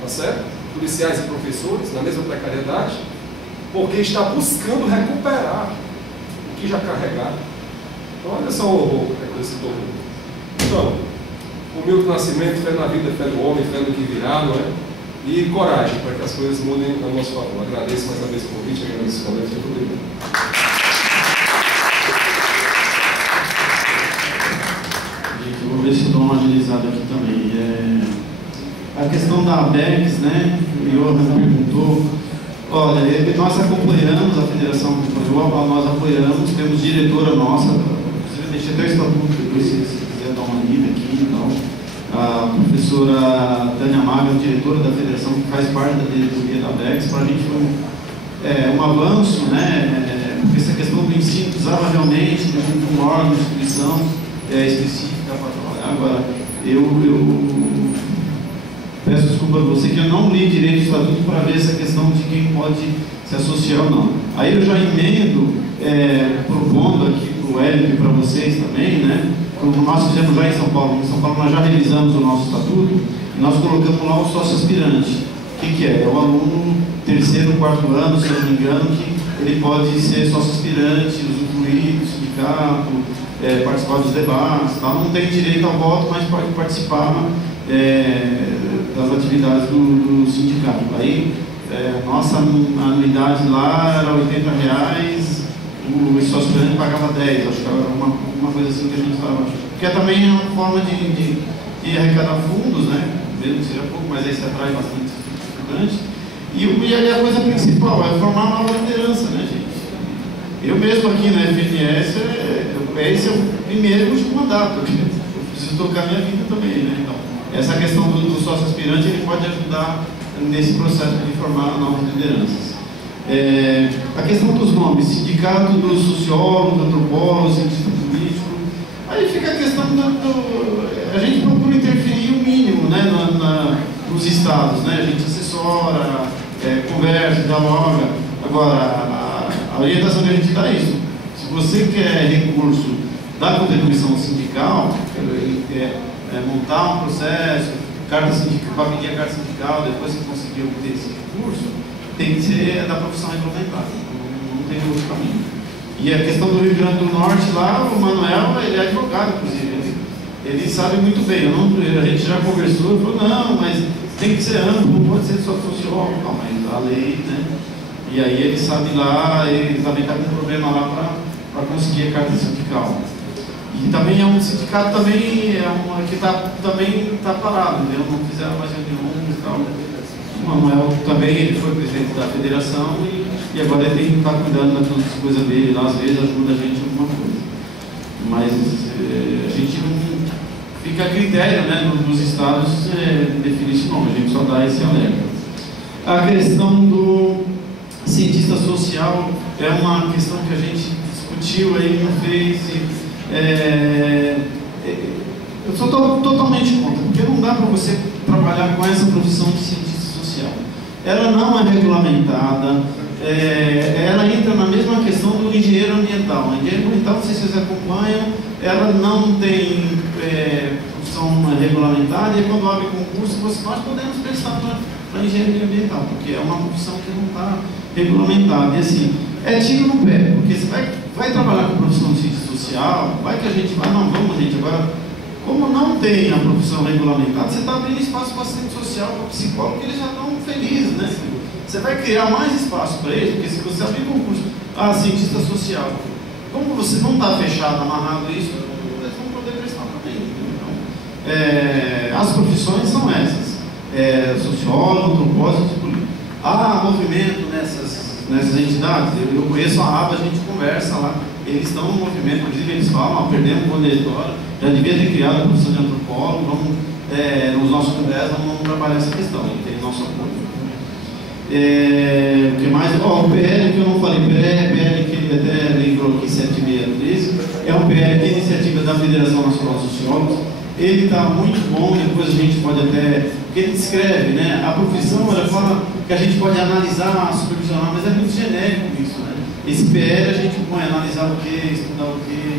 tá certo? Policiais e professores, na mesma precariedade, porque está buscando recuperar o que já carregaram. Então, olha só o horror que é esse tornou. Então, humilde nascimento, fé na vida, fé no homem, fé no que virá, não é? E coragem para que as coisas mudem a nosso favor. Agradeço mais uma vez o convite, agradeço o convite. Muito obrigado. Eu vou ver se dou uma agilizada aqui também. A questão da ABEX, né? O Johan perguntou. Olha, nós acompanhamos, a federação acompanhou, nós apoiamos, temos diretora nossa, deixei até o estatuto depois, se quiser dar uma lida aqui e tal. A professora Tânia Maga, diretora da federação, que faz parte da diretoria da ABEX, para a gente foi um avanço, né? Porque essa questão do ensino precisava realmente de um órgão, de instituição específica para trabalhar. Agora, eu peço desculpa a você que eu não li direito o estatuto para ver essa questão de quem pode se associar ou não. Aí eu já emendo, propondo aqui para o Hélio e para vocês também, né? Como nós fizemos já em São Paulo. Em São Paulo nós já revisamos o nosso estatuto e nós colocamos lá o sócio aspirante. O que é? É o aluno terceiro, quarto ano, se eu não me engano, que ele pode ser sócio aspirante, usufruir do sindicato, participar dos debates, tá? Não tem direito ao voto, mas pode participar das atividades do sindicato. Aí, nossa anuidade lá era R$80, o sócio aspirante pagava 10, acho que era uma coisa assim que a gente estava. Porque também é uma forma de arrecadar fundos, né? Mesmo que seja pouco, mas aí se atrai bastante estudante. E ali a coisa principal é formar uma nova liderança, né, gente? Eu mesmo aqui na FNS, esse é o primeiro e último mandato, porque eu preciso tocar minha vida também, né? Então, essa questão do sócio aspirante, ele pode ajudar nesse processo de formar novas lideranças. A questão dos nomes, sindicato dos sociólogos, antropólogos, cientista político, aí fica a questão a gente procura interferir o mínimo, né, nos estados, né? A gente assessora, conversa, dialoga. Agora, a orientação que a gente dá é isso. Se você quer recurso da contribuição sindical, montar um processo, para pedir a carta sindical, depois que conseguir obter esse recurso, tem que ser da profissão regulamentada, não tem outro caminho. E a questão do Rio Grande do Norte lá, o Manuel, ele é advogado, inclusive, ele sabe muito bem. A gente já conversou, ele falou, não, mas tem que ser amplo, não pode ser só sociólogo, mas a lei, né? E aí ele sabe lá, ele também está com um problema lá conseguir a carta sindical. E também é um sindicato também que também está parado, entendeu? Não fizeram mais reuniões e tal. O Manuel também, ele foi presidente da federação e agora ele tem que estar cuidando das coisas dele lá, às vezes ajuda a gente em alguma coisa. Mas a gente não fica a critério, né, nos estados definir esse nome, a gente só dá esse alerta. A questão do cientista social é uma questão que a gente discutiu aí no Face. Eu sou totalmente contra, porque não dá para você trabalhar com essa profissão de cientista social. Ela não é regulamentada, ela entra na mesma questão do engenheiro ambiental. A engenheiro ambiental, não sei se vocês acompanham, ela não tem profissão regulamentada, e quando abre concurso, nós podemos prestar para engenharia ambiental, porque é uma profissão que não está regulamentada. E assim, é tiro no pé, porque você vai trabalhar com profissão de ciência social, vai que a gente vai, não, vamos gente, agora, como não tem a profissão regulamentada, você está abrindo espaço para assistente social, para psicólogo, que eles já estão felizes, né? Você vai criar mais espaço para eles, porque se você abrir concurso, cientista social, como você não está fechado, amarrado isso, eles vão poder prestar também. Então, as profissões são essas, sociólogo, antropólogo, político. Há movimento nessas entidades, eu conheço a ABA, a gente conversa lá, eles estão no movimento, inclusive eles falam, perdemos o diretório, já devia ter criado a profissão de antropólogo, nos nossos congressos vamos trabalhar essa questão, tem nosso apoio. O que mais? O PL que eu não falei, PL que ele até lembrou aqui, 7613, é um PL de iniciativa da Federação Nacional de Sociólogos. Ele está muito bom, depois a gente pode até, porque ele descreve, né? A profissão, ela fala que a gente pode analisar, supervisionar, mas é muito genérico isso, né? Esse PL a gente põe analisar o que, estudar o que,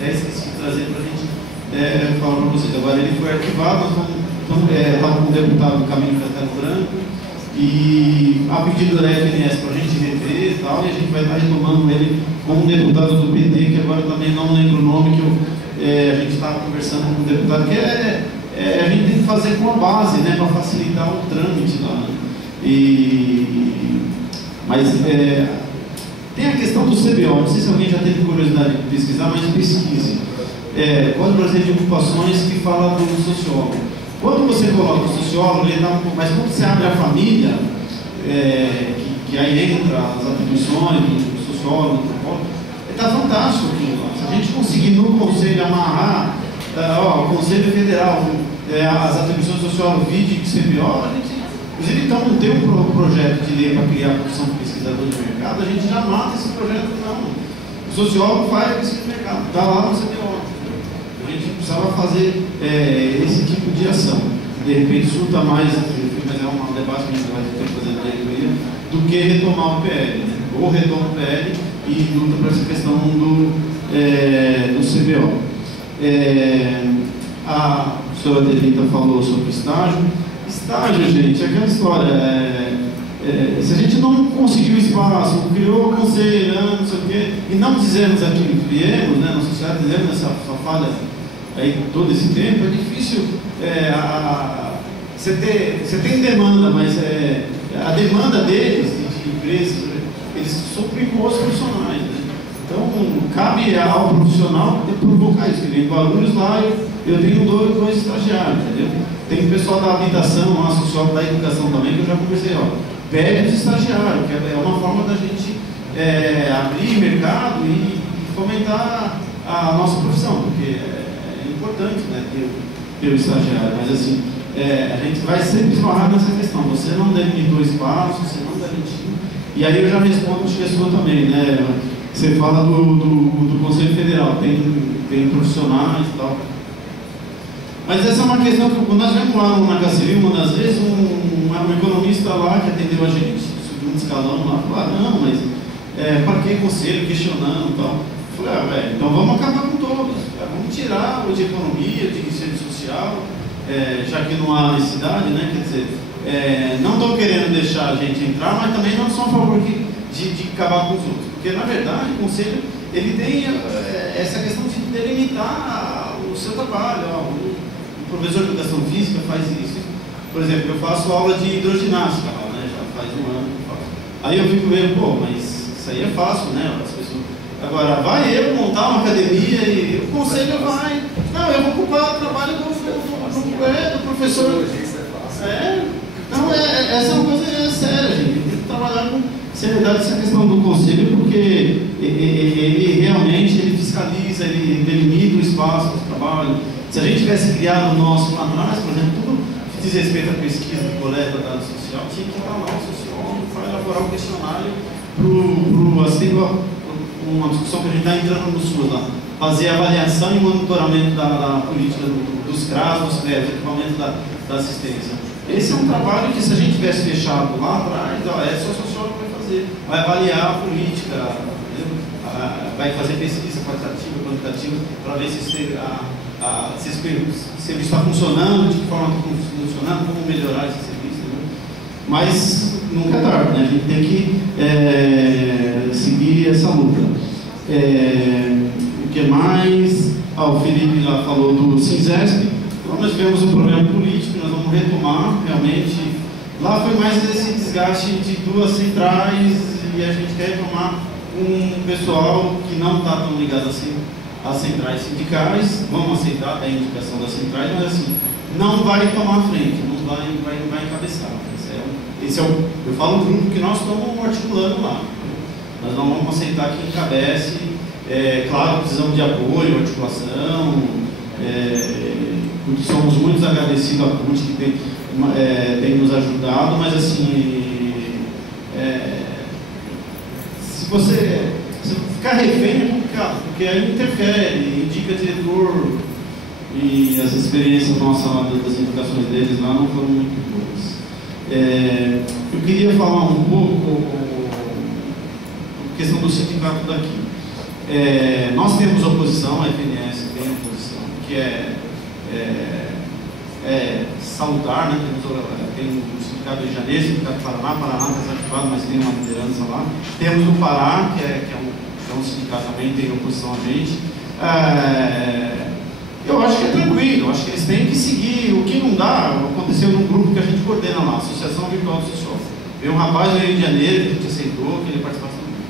esqueci de trazer para a gente falar para vocês. Agora ele foi arquivado, estava com o deputado Caminho Castelo Branco, e a pedido da FNS para a gente rever e tal, e a gente vai estar retomando ele com um deputado do PT, que agora também não lembro o nome, que a gente estava conversando com o deputado, que a gente tem que fazer com a base, né, para facilitar o trâmite lá. Mas tem a questão do CBO, não sei se alguém já teve curiosidade de pesquisar, mas pesquise. Código Brasileiro de Ocupações, que fala do sociólogo. Quando você coloca o sociólogo, ele está um pouco, mas quando você abre a família, que aí entra as atribuições do sociólogo, do antropólogo, está fantástico aquilo. Se a gente conseguir no Conselho amarrar, o Conselho Federal, as atribuições do sociólogo, vídeo de CBO, a gente, inclusive, então, não tem um projeto de lei para criar a profissão de pesquisador de mercado, a gente já mata esse projeto, não. O sociólogo faz a pesquisa de mercado, está lá no CBO. A gente precisava fazer esse tipo de ação. De repente, isso está mais, mas é um debate que a gente vai ter que fazer na diretoria, do que retomar o PL, né? Ou retoma o PL e luta para essa questão do CBO. A senhora Delita falou sobre estágio. Estágio, gente, é aquela história. Se a gente não conseguiu espaço, criou conselho, não sei o quê, e não dizemos aquilo que viemos, né, na sociedade, dizemos essa falha aí todo esse tempo, é difícil. Você tem demanda, mas a demanda deles, de empresas, eles suprem com os profissionais, né? Então, cabe ao profissional provocar isso. Em Guarulhos, lá, eu tenho dois estagiários, entendeu? Tem o pessoal da habitação, a socióloga da educação também, que eu já conversei, pede os estagiários, que é uma forma da gente abrir mercado e fomentar a nossa profissão, porque é importante, né, ter o estagiário, mas assim, a gente vai sempre esbarrar nessa questão, você não delimitou espaço, você não delimitou, e aí eu já respondo a sua também, né, você fala do Conselho Federal, tem profissionais e tal, mas essa é uma questão que nós vemos lá na HCV, uma das vezes, um economista lá que atendeu a gente, subiu um escalão lá, falou, não, mas para que conselho, questionando e tal. Eu falei, então vamos acabar com todos, vamos tirar o de economia, de incêndio social, já que não há necessidade, né? Quer dizer, não estou querendo deixar a gente entrar, mas também não sou a favor de acabar com os outros, porque na verdade o conselho ele tem essa questão de delimitar o seu trabalho. O professor de educação física faz isso. Por exemplo, eu faço aula de hidroginástica lá, né? Já faz um ano que eu faço. Aí eu fico vendo, mas isso aí é fácil, né? As pessoas, Agora, vai eu montar uma academia e o conselho vai. Não, eu vou ocupar o trabalho do professor. Não, essa é uma coisa séria, gente. Tem que trabalhar com seriedade essa questão do conselho, porque ele realmente fiscaliza, ele delimita o espaço do trabalho. Se a gente tivesse criado o nosso lá atrás, por exemplo, tudo que diz respeito à pesquisa de coleta de dados social, tinha que estar lá o sociólogo para elaborar um questionário uma discussão que a gente está entrando no SUS lá, fazer avaliação e monitoramento da política dos CRAS, dos CRES, equipamento da assistência. Esse é um trabalho que, se a gente tivesse fechado lá atrás, só o sociólogo vai fazer, vai avaliar a política, vai fazer pesquisa qualitativa, quantitativa, para ver se esse serviço está funcionando, de que forma está funcionando, como melhorar esse serviço. Mas nunca é tarde, né? A gente tem que seguir essa luta. O que mais? O Felipe lá falou do Cinzesp. Então nós tivemos um problema político, nós vamos retomar realmente. Lá foi mais esse desgaste de duas centrais e a gente quer retomar um pessoal que não está tão ligado assim às centrais sindicais. Vamos aceitar a indicação das centrais, mas assim, não vai tomar frente, não vai encabeçar. Eu falo um grupo que nós estamos articulando lá. Nós não vamos aceitar que encabece. Claro, precisamos de apoio, articulação, porque somos muito agradecidos à CUT que tem nos ajudado, mas assim, se você ficar refém é complicado, porque aí interfere, indica diretor, e as experiências nossas lá das indicações deles lá não foram muito boas. Eu queria falar um pouco a questão do sindicato daqui. Nós temos oposição, a FNS tem oposição, que é salutar, né? Tem o sindicato de Janeiro, o sindicato de Paraná está desativado, mas tem uma liderança lá. Temos o Pará, que é um sindicato também, tem oposição a gente. Eu acho que é tranquilo, eu acho que eles têm que seguir. O que não dá, aconteceu num grupo que a gente coordena lá, Associação Virtual do Social. Veio um rapaz do Rio de Janeiro, que a gente aceitou, que ele participasse do grupo.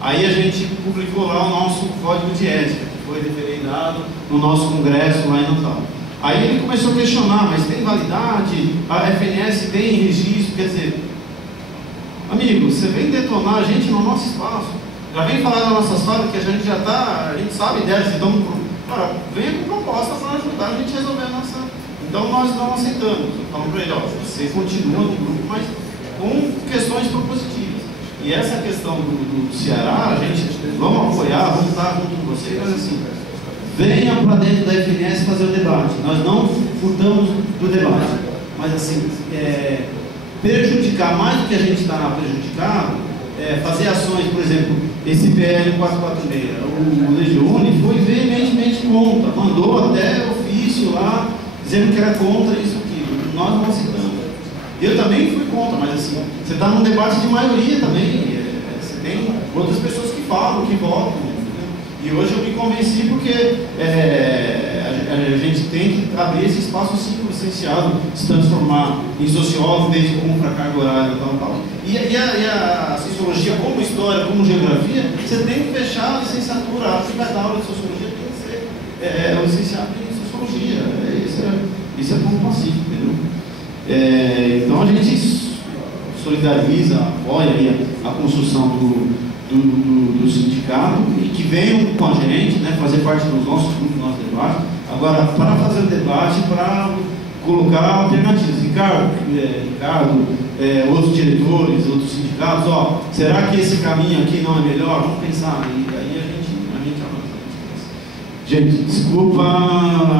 Aí a gente publicou lá o nosso código de ética, que foi referendado no nosso congresso lá em Natal. Aí ele começou a questionar, mas tem validade? A FNS tem registro? Quer dizer, amigo, você vem detonar a gente no nosso espaço, já vem falar das nossas falas que a gente já está, a gente sabe delas, então, cara, venha com proposta para ajudar a gente a resolver a nossa. Então nós não aceitamos. Falamos para ele, você continua no grupo, mas com questões propositivas. E essa questão do Ceará, a gente vamos apoiar, vamos estar junto com vocês, mas assim, venha para dentro da FNS fazer o debate. Nós não furtamos do debate, mas assim, prejudicar mais do que a gente está prejudicado, fazer ações, por exemplo, esse PL 446, o Legione foi veementemente contra, mandou até ofício lá, dizendo que era contra isso aqui. Nós não aceitamos. Eu também fui contra, mas assim, você está num debate de maioria também, você tem outras pessoas que falam, que votam. E hoje eu me convenci porque a gente tem que abrir esse espaço sim licenciado, se transformar em sociólogo, desde como para carga horária e tal. E a sociologia, como história, como geografia, você tem que fechar a licenciatura. A que vai dar aula de sociologia tem que ser licenciado em sociologia. Isso é ponto pacífico, entendeu? Então a gente solidariza, apoia a construção do sindicato e que venham com a gente, né, fazer parte dos nossos grupos, do nosso debate. Agora, para fazer o debate, para colocar alternativas. Ricardo, outros diretores, outros sindicatos, será que esse caminho aqui não é melhor? Vamos pensar. E aí a gente avança. Gente, desculpa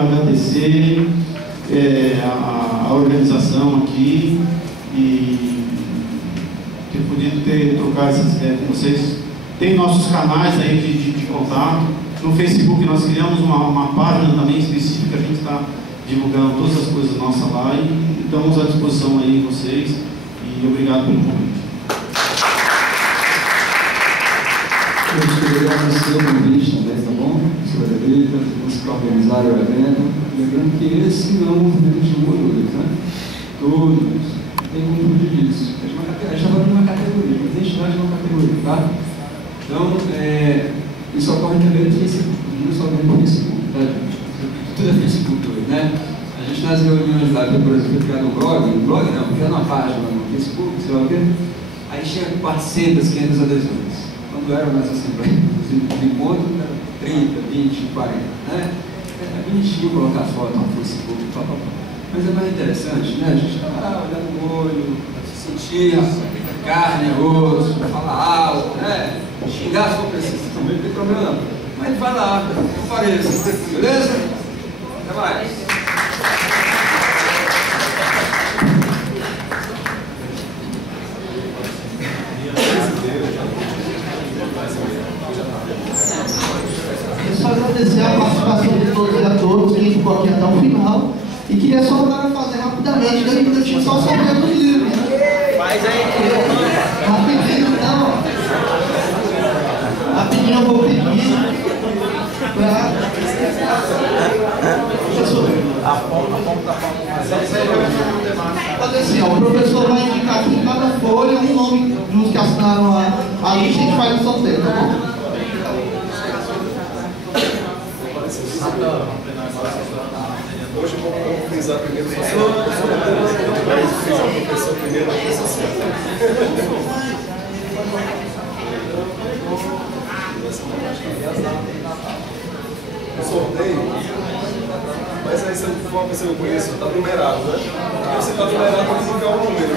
agradecer a organização aqui e ter podido trocar essas ideias com vocês. Tem nossos canais aí de contato. No Facebook nós criamos uma página também específica, a gente está divulgando todas as coisas nossas lá e estamos à disposição aí vocês. E obrigado pelo convite. Eu gostaria de agradecer o convite também, tá bom? Senhora Brita, que organizaram o evento. Lembrando que esse não é um movimento de todos, né? Todos. Tem como fugir disso. A gente está falando de uma categoria, mas a gente não é de uma categoria, tá? Então, Isso ocorre também no Facebook, não somente no Facebook, tá, gente? Tudo é Facebook hoje, né? A gente nas reuniões lá, por exemplo, criado um blog não, criado uma página no Facebook, sei lá o quê, aí tinha 400, 500 adesões. Quando eram nas assembleias de encontro, era 30, 20, 40, né? É bonitinho colocar as fotos no Facebook, mas é mais interessante, né? A gente tá lá, olhar no olho, sentir a carne, o osso, falar alto, né? Xingar se for preciso também, não tem problema não. Mas vai lá, não pareça, beleza? Até mais. Eu só agradecer a participação de todos e a todos, quem ficou aqui até o final. E queria só fazer rapidamente 10 minutinhos só sobre os livros. Faz aí, Rapidinho, então. Rapidinho eu vou pedir para. Professor. Fazer assim, ó, o professor vai indicar aqui em cada folha um nome dos que assinaram a lista e a gente faz o sorteio, tá bom? Hoje vamos frisar primeiro o social. Vamos frisar o professor primeiro o social. O sorteio, mas aí se for uma pessoa que eu conheço, está numerado, né? Você está numerado para colocar um número.